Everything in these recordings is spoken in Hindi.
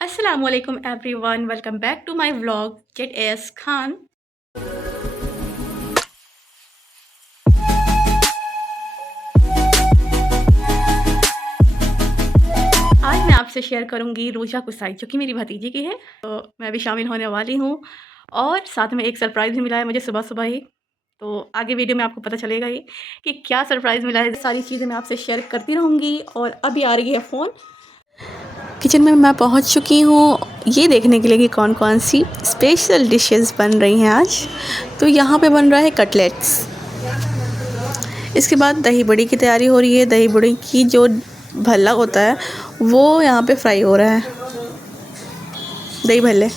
Assalamualaikum everyone, welcome back to my vlog Jet AS Khan। आज मैं आपसे शेयर करूंगी रोजा कुसाई जो कि मेरी भतीजी की है, तो मैं भी शामिल होने वाली हूँ और साथ में एक सरप्राइज़ भी मिला है मुझे सुबह सुबह ही। तो आगे वीडियो में आपको पता चलेगा ही कि क्या सरप्राइज़ मिला है। सारी चीज़ें मैं आपसे शेयर करती रहूँगी और अभी आ रही है फ़ोन। किचन में मैं पहुंच चुकी हूँ ये देखने के लिए कि कौन कौन सी स्पेशल डिशेस बन रही हैं आज। तो यहाँ पे बन रहा है कटलेट्स, इसके बाद दही बड़ी की तैयारी हो रही है। दही बड़ी की जो भल्ला होता है वो यहाँ पे फ्राई हो रहा है, दही भल्ले।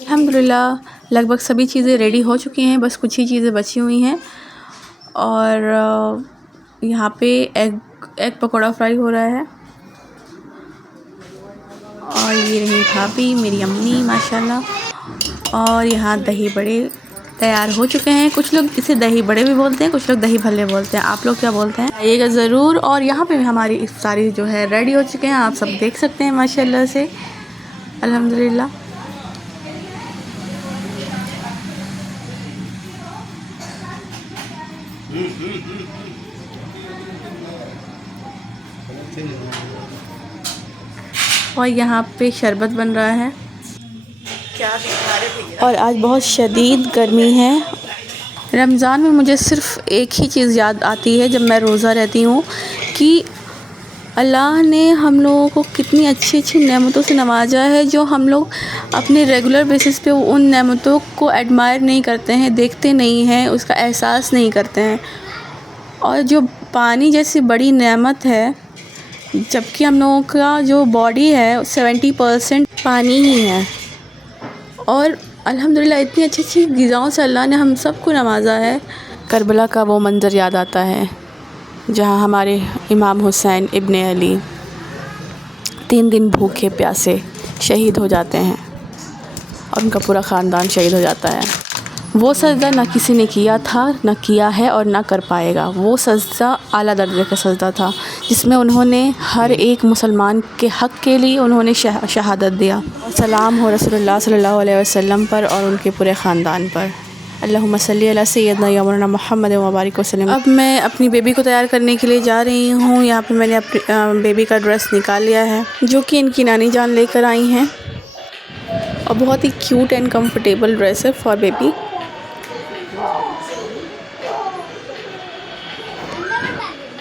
अल्हम्दुलिल्लाह लगभग सभी चीज़ें रेडी हो चुकी हैं, बस कुछ ही चीज़ें बची हुई हैं। और यहाँ पे एग पकौड़ा फ्राई हो रहा है। और ये रही भाभी मेरी अम्मी माशाल्लाह। और यहाँ दही बड़े तैयार हो चुके हैं। कुछ लोग इसे दही बड़े भी बोलते हैं, कुछ लोग दही भल्ले बोलते हैं। आप लोग क्या बोलते हैं आइएगा ज़रूर। और यहाँ पे भी हमारी इफ्तारी जो है रेडी हो चुके हैं, आप सब देख सकते हैं माशाल्लाह से अल्हम्दुलिल्लाह। और यहाँ पे शरबत बन रहा है। और आज बहुत शदीद गर्मी है। रमज़ान में मुझे सिर्फ़ एक ही चीज़ याद आती है जब मैं रोज़ा रहती हूँ कि अल्लाह ने हम लोगों को कितनी अच्छी अच्छी नेमतों से नवाजा है, जो हम लोग अपने रेगुलर बेसिस पे उन नेमतों को एडमायर नहीं करते हैं, देखते नहीं हैं, उसका एहसास नहीं करते हैं। और जो पानी जैसी बड़ी नेमत है, जबकि हम लोगों का जो बॉडी है 70% पानी ही है। और अल्हम्दुलिल्लाह इतनी अच्छी अच्छी ग़िज़ाओं से अल्लाह ने हम सब को नवाजा है। करबला का वो मंज़र याद आता है जहाँ हमारे इमाम हुसैन इब्ने अली 3 दिन भूखे प्यासे शहीद हो जाते हैं और उनका पूरा ख़ानदान शहीद हो जाता है। वो सजदा ना किसी ने किया था, ना किया है और ना कर पाएगा। वो सजदा आला दर्जे का सजदा था जिसमें उन्होंने हर एक मुसलमान के हक़ के लिए उन्होंने शहादत दिया। सलाम हो रसूलुल्लाह सल्लल्लाहु अलैहि वसल्लम पर और उनके पूरे ख़ानदान पर। अल्लाहुम्मा सल्ली अला सय्यदना या मौलाना मुहम्मद व बारिक वसल्लम। अब मैं अपनी बेबी को तैयार करने के लिए जा रही हूँ। यहाँ पे मैंने अपनी बेबी का ड्रेस निकाल लिया है जो कि इनकी नानी जान लेकर आई हैं, और बहुत ही क्यूट एंड कम्फर्टेबल ड्रेस है फॉर बेबी।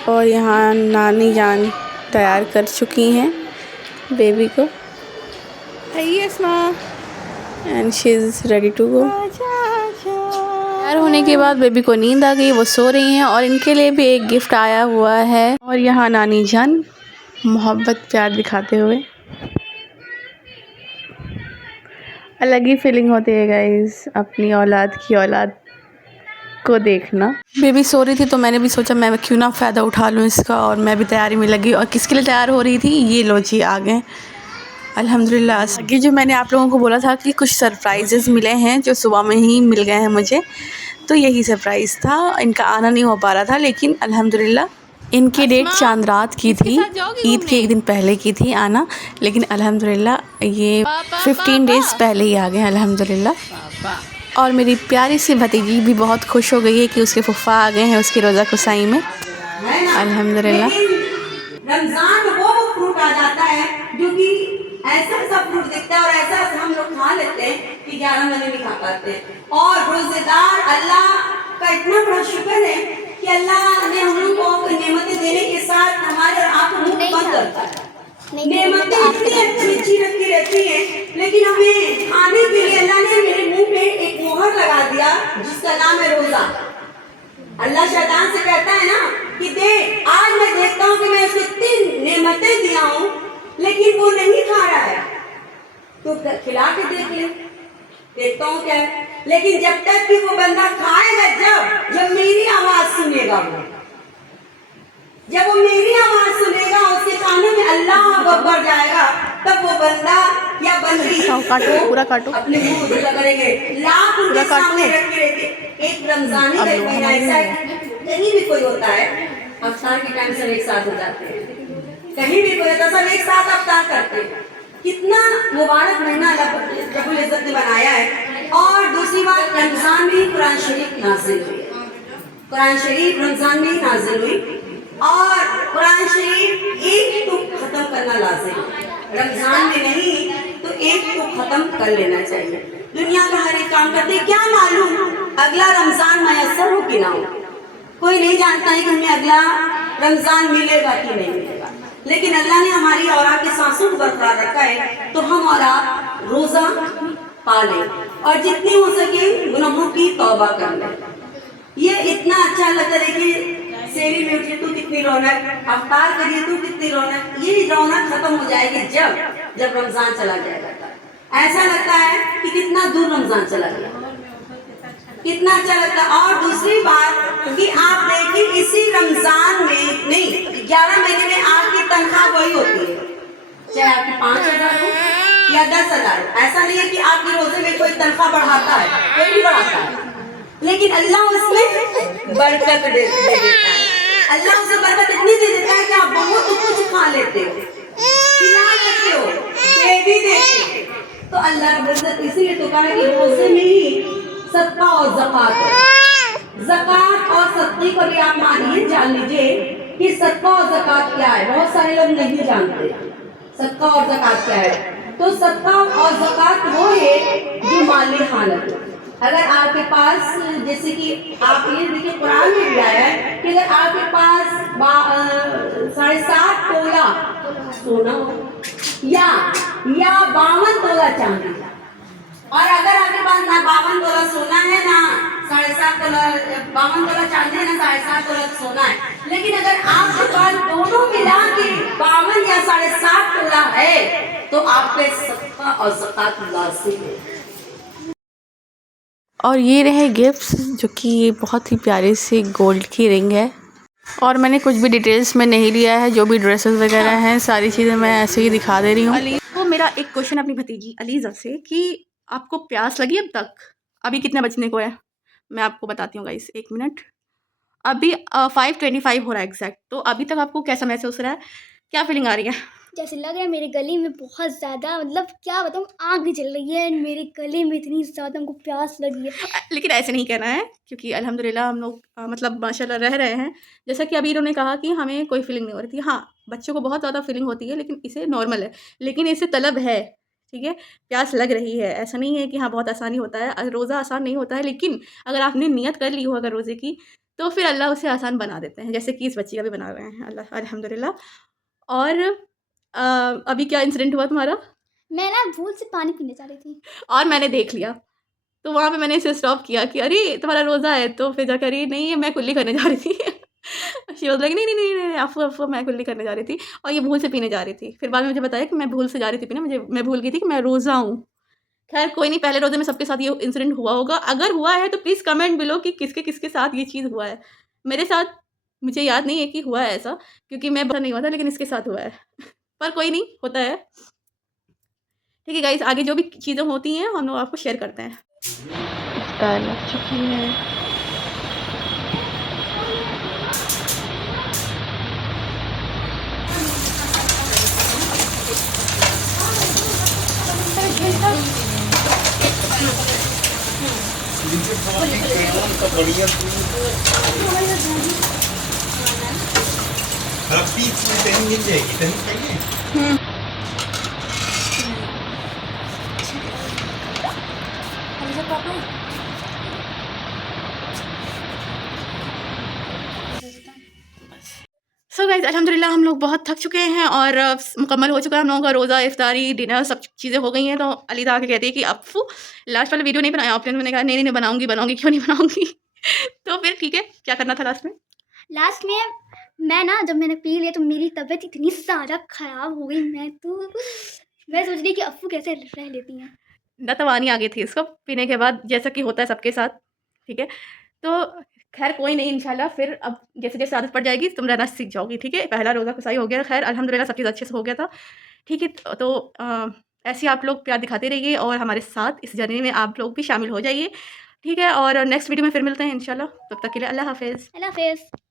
और यहाँ नानी जान तैयार कर चुकी हैं बेबी को। यस माँ, and she is ready to go. तैयार होने के बाद बेबी को नींद आ गई, वो सो रही हैं। और इनके लिए भी एक गिफ्ट आया हुआ है। और यहाँ नानी जान मोहब्बत प्यार दिखाते हुए, अलग ही फीलिंग होती है गाइस अपनी औलाद की औलाद को देखना। बेबी सो रही थी तो मैंने भी सोचा मैं क्यों ना फ़ायदा उठा लूँ इसका, और मैं भी तैयारी में लगी। और किसके लिए तैयार हो रही थी, ये लो जी आ गए अल्हम्दुलिल्लाह। आगे जो मैंने आप लोगों को बोला था कि कुछ सरप्राइजेज़ मिले हैं जो सुबह में ही मिल गए हैं मुझे, तो यही सरप्राइज़ था। इनका आना नहीं हो पा रहा था, लेकिन अल्हम्दुलिल्लाह इनकी डेट चांद रात की थी, ईद के एक दिन पहले की थी आना, लेकिन अल्हम्दुलिल्लाह ये 15 डेज़ पहले ही आ गए अल्हम्दुलिल्लाह। और मेरी प्यारी सी भतीजी भी बहुत खुश हो गई है कि उसके फुफ्फा आ गए हैं उसकी रोज़ा कुसाई में अल्हम्दुलिल्लाह। रमज़ान में वो फ्रूट आ जाता है जो कि ऐसा सा फ्रूट दिखता है और ऐसा हम लोग खा लेते हैं कि 11 महीने नहीं खा पाते। और रोज़ेदार अल्लाह का इतना बड़ा शुक्र है कि अल्लाह ने हम लोग को नेमतें देने के साथ हमारे और आपको मुंह बंद करता है। नेमतें इतनी अच्छी अच्छी रखी रहती उसका नाम है रोजा। अल्लाह शैतान से कहता है ना कि देख, आज मैं देखता हूँ कि मैं उसको इतनी नेमतें दिया हूँ लेकिन वो नहीं खा रहा है, तो खिला के देख ले, देखता हूँ क्या है। लेकिन जब तक कि वो बंदा खाएगा, जब मेरी आवाज सुनेगा, वो जब वो मेरी आवाज सुनेगा, उसके कानों में अल्लाह अकबर जाएगा, तब वो बंदा या बंदी पूरा काटो अपने मुंह उल्टा करेंगे। लाख उनके सामने रखे रहते। एक रमजानी का महीना ऐसा है, कहीं भी कोई होता है, अफ्तार के टाइम सब एक साथ हो जाते हैं, कहीं भी कोई होता है सब एक साथ अफ्तार करते हैं। कितना मुबारक महीना रब्बुल इज्जत ने बनाया है। और दूसरी बात, रमजान में कुरान शरीफ नाजिल हुई, कुरान शरीफ रमजान में ही नाजिल हुई, और कुरान शरीफ एक टुक खत्म करना लाजिम है। रमजान में नहीं तो एक टुक खत्म कर लेना चाहिए। दुनिया का हर एक काम करते, क्या मालूम अगला रमजान मयसर हो कि ना हो, कोई नहीं जानता है कि हमें अगला रमजान मिलेगा कि नहीं मिलेगा। लेकिन अल्लाह ने हमारी और आपकी सांसों को बरकरार रखा है, तो हम और आप रोजा पालें और जितनी हो सके गुनाहों की तौबा कर लें। ये इतना अच्छा लगता है। देखिए, सेरी में उठिए तो कितनी रौनक, अफ्तार करिए तो कितनी रौनक। ये रौनक खत्म हो जाएगी जब रमजान चला जाएगा। ऐसा लगता है कि कितना दूर रमजान चला गया, कितना अच्छा लगता है। और दूसरी बात कि आप देखिए, इसी रमजान में नहीं 11 महीने में आपकी तनख्वाह वही होती है, चाहे आपकी 5,000 हो या 10,000 हो। ऐसा नहीं है कि आपके रोजे में कोई तनख्वाह बढ़ाता है, कोई नहीं बढ़ाता है, लेकिन अल्लाह उसमें बरकत दे देता है। अल्लाह उसे बरकत इतनी दे देता है कि आप बहुत कुछ खा लेते हो, खिला लेते हो, दे भी देते हो। तो अल्लाह की बरकत इसीलिए तो कहा है कि रोजे में ही सदका और ज़कात है। ज़कात और सदक़े को भी आप मानिए, जान लीजिए कि सदका और ज़कात क्या है। बहुत सारे लोग नहीं जानते सदका और ज़कात क्या है। तो सदका और ज़कात वो है जो माली हालत है। अगर आपके पास, जैसे कि आप ये देखिए कुरान में भी आया है कि अगर आपके पास 7.5 तोला सोना हो या 52 तोला चांदी, और अगर आपके पास ना 52 तोला सोना है, ना 7.5 तोला 52 तोला चांदी है, ना 7.5 तोला सोना है, लेकिन अगर आपके पास दोनों मिला के 52 या 7.5 तोला है, तो आप पे सदका और ज़कात लाज़िम है। और ये रहे गिफ्ट्स, जो कि ये बहुत ही प्यारे से गोल्ड की रिंग है। और मैंने कुछ भी डिटेल्स में नहीं लिया है, जो भी ड्रेसेस वगैरह हैं सारी चीज़ें मैं ऐसे ही दिखा दे रही हूँ। तो मेरा एक क्वेश्चन अपनी भतीजी अलीज़ा से कि आपको प्यास लगी अब तक? अभी कितने बजने को है मैं आपको बताती हूँ गाइस, 1 मिनट। अभी 5:25 हो रहा है एग्जैक्ट। तो अभी तक आपको कैसा महसूस हो रहा है, क्या फीलिंग आ रही है? जैसे लग रहा है मेरे गले में बहुत ज़्यादा, मतलब क्या बताऊँ, आग जल रही है मेरे गले में, इतनी ज़्यादा हमको प्यास लगी है। लेकिन ऐसे नहीं कहना है, क्योंकि अल्हम्दुलिल्लाह हम लोग मतलब माशाल्लाह रह रहे हैं। जैसा कि अभी इन्होंने कहा कि हमें कोई फीलिंग नहीं हो रही थी। हाँ, बच्चों को बहुत ज़्यादा फीलिंग होती है, लेकिन इसे नॉर्मल है, लेकिन इसे तलब है, ठीक है। प्यास लग रही है, ऐसा नहीं है कि हाँ बहुत आसानी होता है, रोज़ा आसान नहीं होता है, लेकिन अगर आपने नियत कर ली हो अगर रोज़े की, तो फिर अल्लाह उसे आसान बना देते हैं, जैसे कि इस बच्ची का भी बना रहे हैं अल्लाह अल्हम्दुलिल्लाह। और अभी क्या इंसिडेंट हुआ तुम्हारा? मैं ना भूल से पानी पीने जा रही थी और मैंने देख लिया, तो वहाँ पे मैंने इसे स्टॉप किया कि अरे तुम्हारा रोज़ा है, तो फिर जाकर अरे नहीं मैं कुल्ली करने जा रही थी। शी वाज़ लाइक नहीं नहीं नहीं नहीं अफ़्फ़ो मैं कुल्ली करने जा रही थी, और ये भूल से पीने जा रही थी। फिर बाद में मुझे बताया कि मैं भूल से जा रही थी पीने, मैं भूल गई थी कि मैं रोज़ा हूँ। खैर कोई नहीं, पहले रोज़े में सबके साथ ये इंसिडेंट हुआ होगा। अगर हुआ है तो प्लीज़ कमेंट बिलो कि किसके किसके साथ ये चीज़ हुआ है। मेरे साथ मुझे याद नहीं है कि हुआ है ऐसा, क्योंकि मैं नहीं हुआ था, लेकिन इसके साथ हुआ है। पर कोई नहीं, होता है। ठीक है गाइस, आगे जो भी चीज़ें होती हैं हम लोग आपको शेयर करते हैं। इफ्तार लग चुकी है। मिल जाएगी, तनी चाहिए। सो गाइस अल्हम्दुलिल्लाह हम लोग बहुत थक चुके हैं और मुकम्मल हो चुका है हम लोगों का रोज़ा, इफ्तारी, डिनर सब चीज़ें हो गई हैं। तो अलीदा आके कहती है कि अप्पू लास्ट वाला वीडियो नहीं बनाया आपने? मैंने कहा नहीं बनाऊंगी, क्यों नहीं बनाऊंगी। तो फिर ठीक है, क्या करना था लास्ट में? लास्ट में मैं ना जब मैंने पी लिया तो मेरी तबीयत इतनी ज़्यादा ख़राब हो गई, मैं सोच रही कि अप्पू कैसे रह लेती हैं। नतवानी आ गई थी इसको पीने के बाद, जैसा कि होता है सबके साथ, ठीक है। तो खैर कोई नहीं, इंशाल्लाह फिर अब जैसे जैसे आदत पड़ जाएगी तुम रहना सीख जाओगी, ठीक है। पहला रोज़ा कुसाई हो गया, खैर अल्हम्दुलिल्लाह सब चीज़ अच्छे से हो गया था, ठीक है। तो ऐसे ही आप लोग प्यार दिखाते रहिए और हमारे साथ इस जर्नी में आप लोग भी शामिल हो जाइए, ठीक है। और नेक्स्ट वीडियो में फिर मिलते हैं इंशाल्लाह, तब तक के लिए अल्लाह हाफ़िज़। अल्लाह हाफ़िज़।